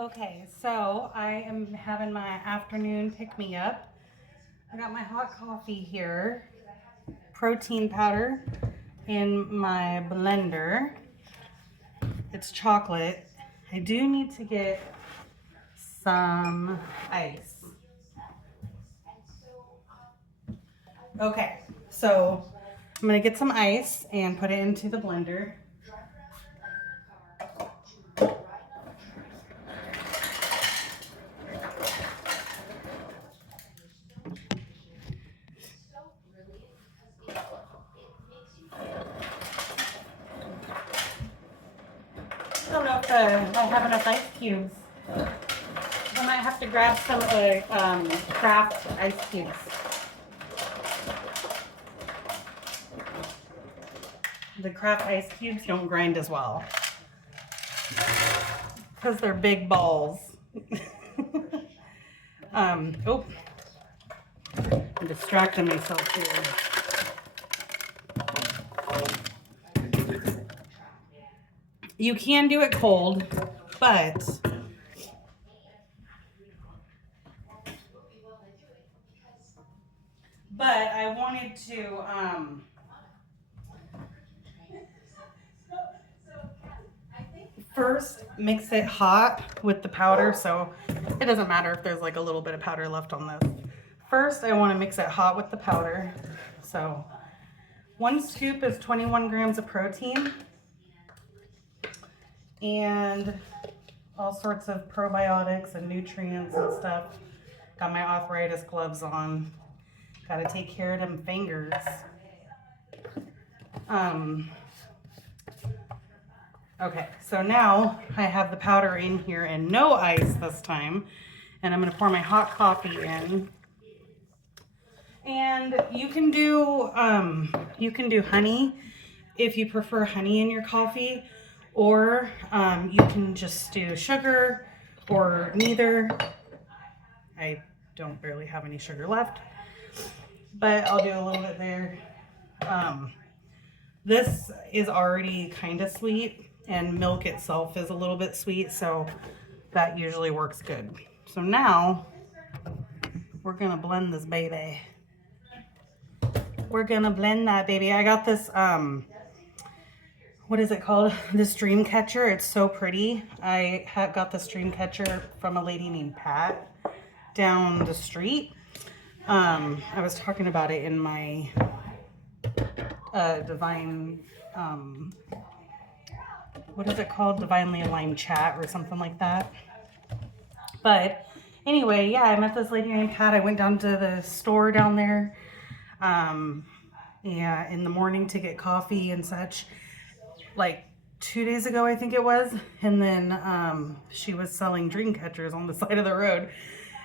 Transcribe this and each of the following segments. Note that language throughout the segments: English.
Okay, so I am having my afternoon pick-me-up. I got my hot coffee here, protein powder in my blender. It's chocolate. I do need to get some ice. Okay, so I'm gonna get some ice and put it into the blender. I don't know if I have enough ice cubes. I might have to grab some of the craft ice cubes. The craft ice cubes don't grind as well because they're big balls. Oh, I'm distracting myself here. You can do it cold, but I wanted to first mix it hot with the powder, so it doesn't matter if there's like a little bit of powder left on this. First, I want to mix it hot with the powder. So 1 scoop is 21 grams of protein and all sorts of probiotics and nutrients and stuff. Got my arthritis gloves on. Got to take care of them fingers. Okay, so now I have the powder in here and no ice this time. And I'm going to pour my hot coffee in. And you can do honey if you prefer honey in your coffee, or you can just do sugar or neither. I don't barely have any sugar left, but I'll do a little bit there. This is already kind of sweet, and milk itself is a little bit sweet, so that usually works good. So now we're gonna blend this baby. We're gonna blend that baby. I got this, what is it called? This dream catcher. It's so pretty. I got this dream catcher from a lady named Pat down the street. I was talking about it in my divine, what is it called? Divinely Aligned Chat or something like that. But anyway, yeah, I met this lady named Pat. I went down to the store down there. Yeah, in the morning to get coffee and such, like 2 days ago, I think it was. And then she was selling dream catchers on the side of the road.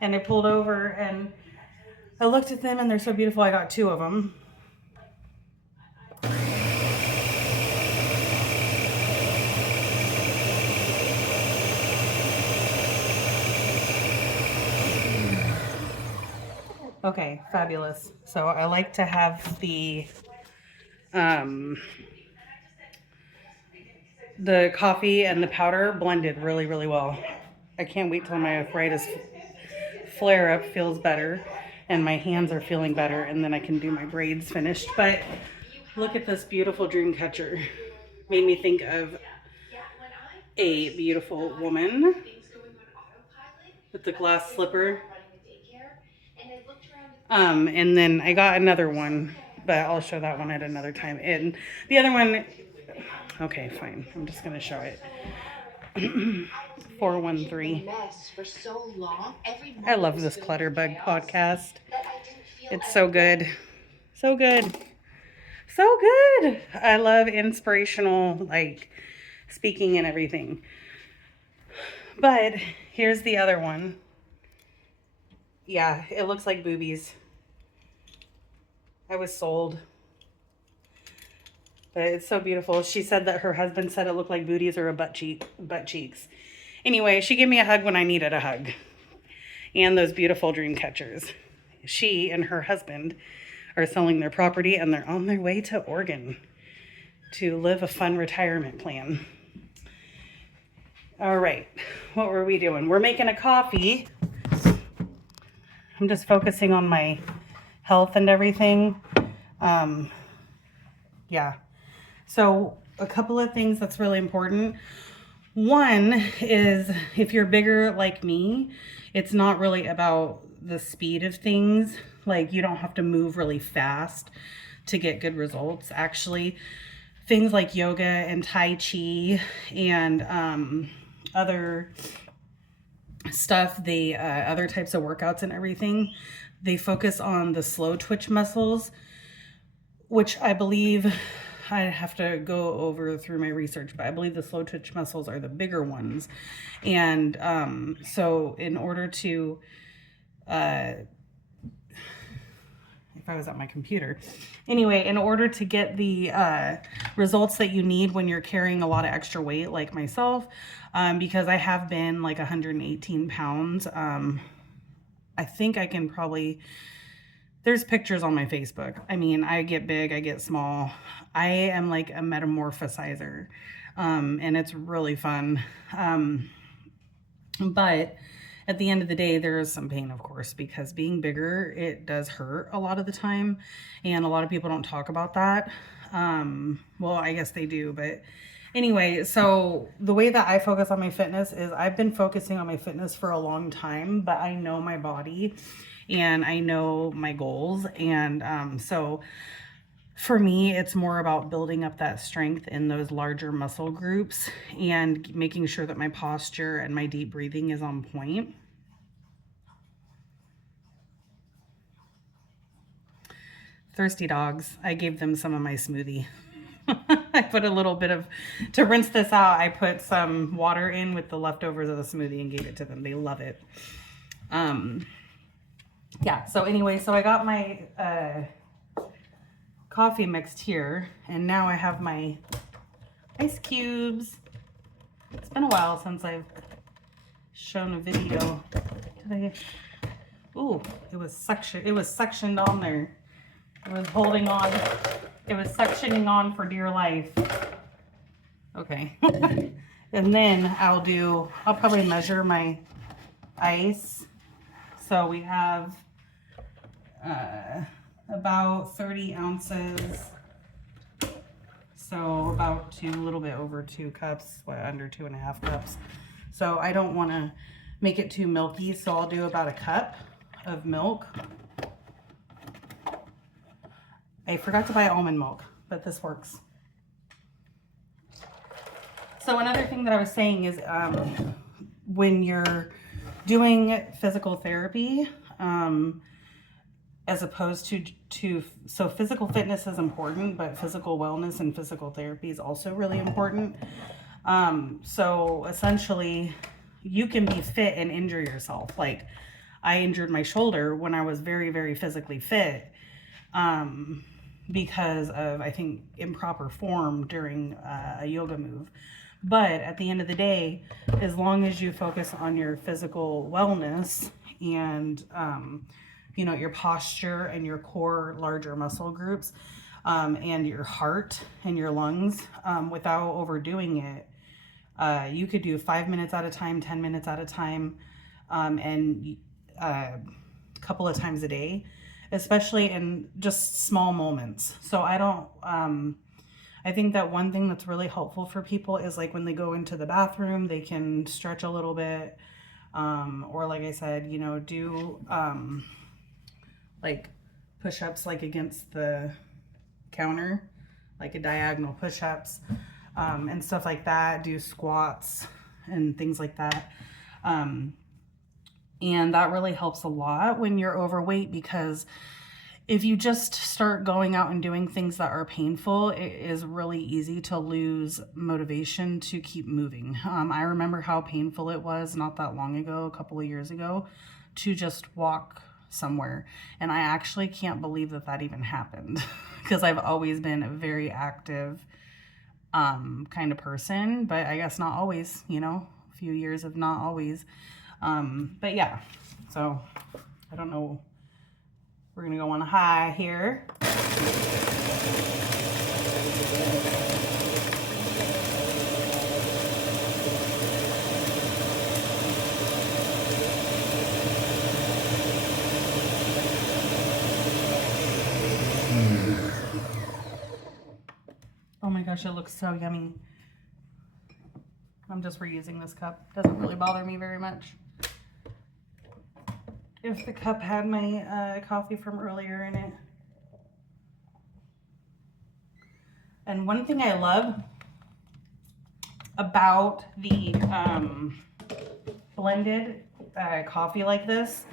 And I pulled over and I looked at them and they're so beautiful. I got 2 of them. Okay, fabulous. So I like to have the coffee and the powder blended really, really well. I can't wait till my arthritis flare up feels better and my hands are feeling better, and then I can do my braids finished. But look at this beautiful dream catcher. Made me think of a beautiful woman with the glass slipper. And then I got another one, but I'll show that one at another time. And the other one, okay, fine. I'm just gonna show it. 413. I love this Clutterbug podcast. It's so good. So good. So good. I love inspirational, like, speaking and everything. But here's the other one. Yeah, it looks like boobies. I was sold. But it's so beautiful. She said that her husband said it looked like booties or a butt cheeks. Anyway, she gave me a hug when I needed a hug. And those beautiful dream catchers. She and her husband are selling their property and they're on their way to Oregon to live a fun retirement plan. All right. what were we doing? We're making a coffee. I'm just focusing on my health and everything. Yeah. So a couple of things that's really important. One is if you're bigger like me, it's not really about the speed of things. Like you don't have to move really fast to get good results. Actually, things like yoga and Tai Chi and other stuff, other types of workouts and everything, they focus on the slow twitch muscles, which I believe, I have to go over through my research, but I believe the slow twitch muscles are the bigger ones. And so in order to, if I was at my computer, anyway, in order to get the results that you need when you're carrying a lot of extra weight like myself, because I have been like 118 pounds, I think I can probably, there's pictures on my Facebook. I mean, I get big, I get small. I am like a metamorphosizer, and it's really fun. But at the end of the day, there is some pain, of course, because being bigger, it does hurt a lot of the time. And a lot of people don't talk about that. Well, I guess they do, but anyway, so the way that I focus on my fitness is I've been focusing on my fitness for a long time, but I know my body and I know my goals. And so for me, it's more about building up that strength in those larger muscle groups and making sure that my posture and my deep breathing is on point. Thirsty dogs. I gave them some of my smoothie. I put a little bit of, to rinse this out, I put some water in with the leftovers of the smoothie and gave it to them. They love it. Yeah, so anyway, so I got my coffee mixed here, and now I have my ice cubes. It's been a while since I've shown a video. Ooh, it was sectioned on there. It was holding on. It was sectioning on for dear life. Okay. And then I'll probably measure my ice. So we have about 30 ounces. So about a little bit over 2 cups, under 2.5 cups. So I don't want to make it too milky, so I'll do about a cup of milk. I forgot to buy almond milk, but this works. So another thing that I was saying is when you're doing physical therapy, as opposed to so physical fitness is important, but physical wellness and physical therapy is also really important. So essentially, you can be fit and injure yourself. Like I injured my shoulder when I was very, very physically fit. Because of, I think, improper form during a yoga move. But at the end of the day, as long as you focus on your physical wellness and, your posture and your core larger muscle groups, and your heart and your lungs, without overdoing it, you could do 5 minutes at a time, 10 minutes at a time, and a couple of times a day, especially in just small moments. So I think that one thing that's really helpful for people is like when they go into the bathroom, they can stretch a little bit, or like I said, do like push-ups like against the counter, like a diagonal push-ups, and stuff like that, do squats and things like that. And that really helps a lot when you're overweight, because if you just start going out and doing things that are painful, it is really easy to lose motivation to keep moving. I remember how painful it was not that long ago, a couple of years ago, to just walk somewhere. And I actually can't believe that even happened because I've always been a very active kind of person, but I guess not always, a few years of not always. But yeah, so I don't know. We're gonna go on a high here. gosh, it looks so yummy. I'm just reusing this cup. Doesn't really bother me very much. If the cup had my coffee from earlier in it. And one thing I love about the blended coffee like this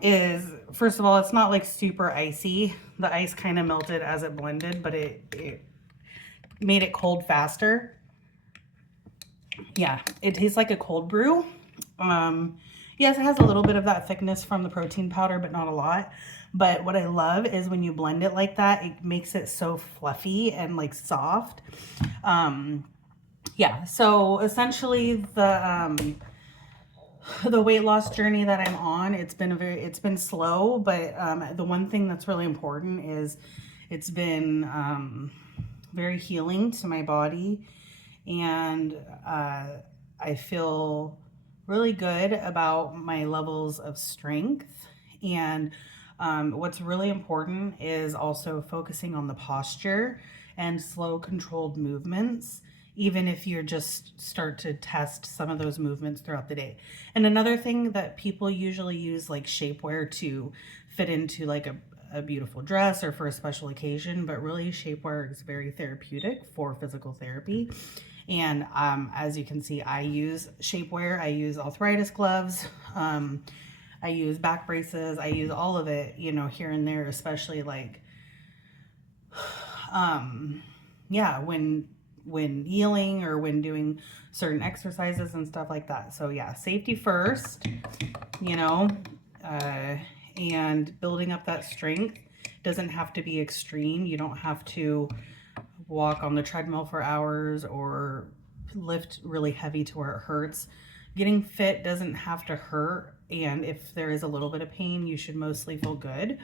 is, first of all, it's not like super icy. The ice kind of melted as it blended, but it made it cold faster. Yeah, it tastes like a cold brew. Yes, it has a little bit of that thickness from the protein powder, but not a lot. But what I love is when you blend it like that, it makes it so fluffy and like soft. Yeah, so essentially the weight loss journey that I'm on, it's been slow, but the one thing that's really important is it's been very healing to my body, and I feel really good about my levels of strength. And what's really important is also focusing on the posture and slow, controlled movements, even if you just start to test some of those movements throughout the day. And another thing that people usually use like shapewear to fit into like a beautiful dress or for a special occasion, but really shapewear is very therapeutic for physical therapy. And as you can see, I use shapewear, I use arthritis gloves, I use back braces, I use all of it, you know, here and there, especially like, yeah, when healing or when doing certain exercises and stuff like that. So yeah, safety first, you know, and building up that strength doesn't have to be extreme. You don't have to walk on the treadmill for hours or lift really heavy to where it hurts. Getting fit doesn't have to hurt, and if there is a little bit of pain, you should mostly feel good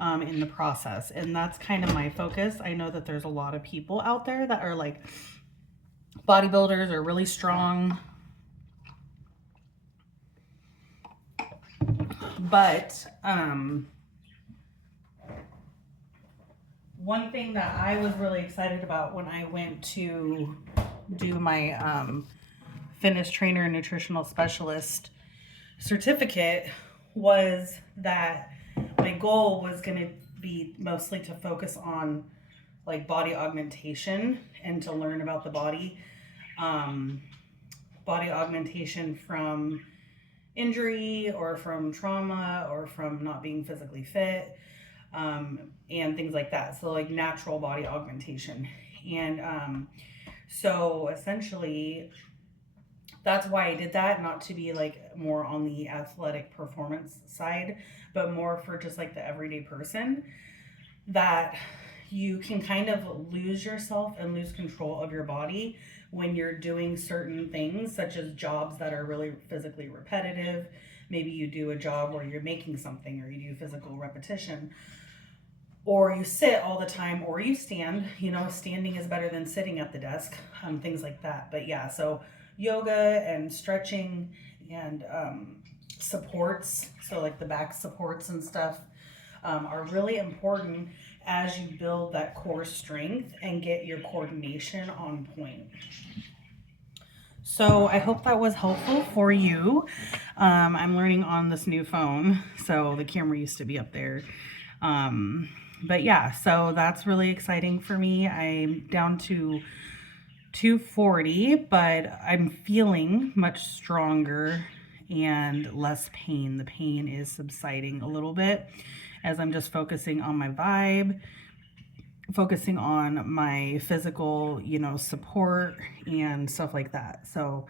in the process. And that's kind of my focus. I know that there's a lot of people out there that are like bodybuilders or really strong, but one thing that I was really excited about when I went to do my fitness trainer and nutritional specialist certificate was that my goal was going to be mostly to focus on like body augmentation and to learn about the body. Body augmentation from injury or from trauma or from not being physically fit, and things like that. So like natural body augmentation. And so essentially that's why I did that, not to be like more on the athletic performance side, but more for just like the everyday person, that you can kind of lose yourself and lose control of your body when you're doing certain things, such as jobs that are really physically repetitive. Maybe you do a job where you're making something, or you do physical repetition, or you sit all the time, or you stand. You know, standing is better than sitting at the desk, things like that. But yeah, so yoga and stretching and supports, so like the back supports and stuff, are really important as you build that core strength and get your coordination on point. So I hope that was helpful for you. I'm learning on this new phone, so the camera used to be up there. But yeah, so that's really exciting for me. I'm down to 240, but I'm feeling much stronger and less pain. The pain is subsiding a little bit as I'm just focusing on my vibe, focusing on my physical, you know, support and stuff like that. So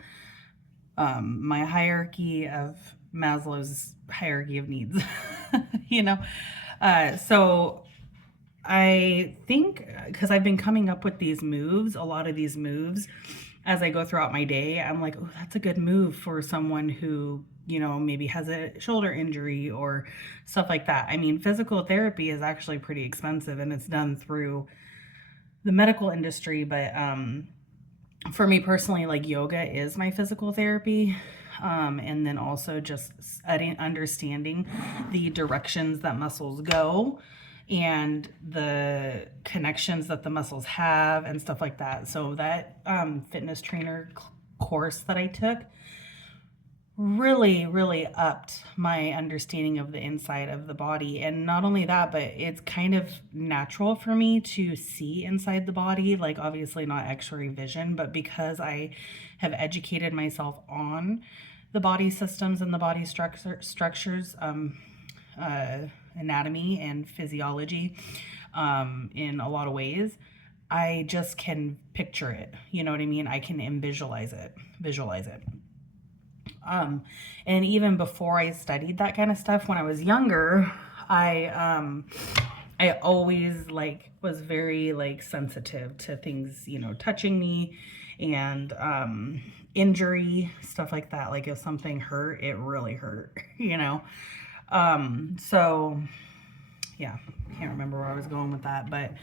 my hierarchy of Maslow's hierarchy of needs, you know. So I think because I've been coming up with these moves, a lot of these moves, as I go throughout my day, I'm like, oh, that's a good move for someone who, you know, maybe has a shoulder injury or stuff like that. I mean, physical therapy is actually pretty expensive and it's done through the medical industry. But for me personally, like yoga is my physical therapy. And then also just understanding the directions that muscles go and the connections that the muscles have and stuff like that. So that fitness trainer course that I took really, really upped my understanding of the inside of the body. And not only that, but it's kind of natural for me to see inside the body, like obviously not x-ray vision, but because I have educated myself on the body systems and the body structures, anatomy and physiology, in a lot of ways, I just can picture it. You know what I mean? I can visualize it. And even before I studied that kind of stuff, when I was younger, I always like was very like sensitive to things, you know, touching me and injury, stuff like that. Like if something hurt, it really hurt, you know. So yeah, can't remember where I was going with that, but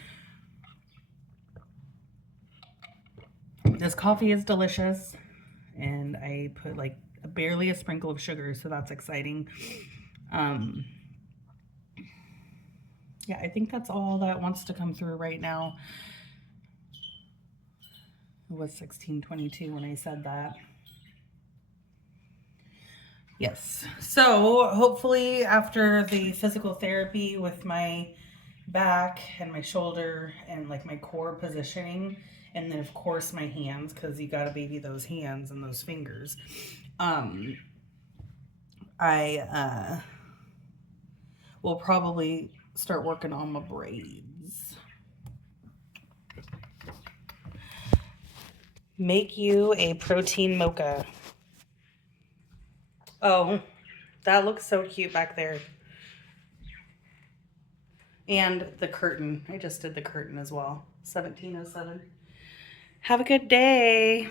this coffee is delicious, and I put like barely a sprinkle of sugar, so that's exciting. Yeah, I think that's all that wants to come through right now. It was 1622 when I said that. Yes. So hopefully after the physical therapy with my back and my shoulder and like my core positioning, and then of course my hands, because you got to baby those hands and those fingers, I will probably start working on my braids. Make you a protein mocha. Oh, that looks so cute back there. And the curtain. I just did the curtain as well. 1707. Have a good day.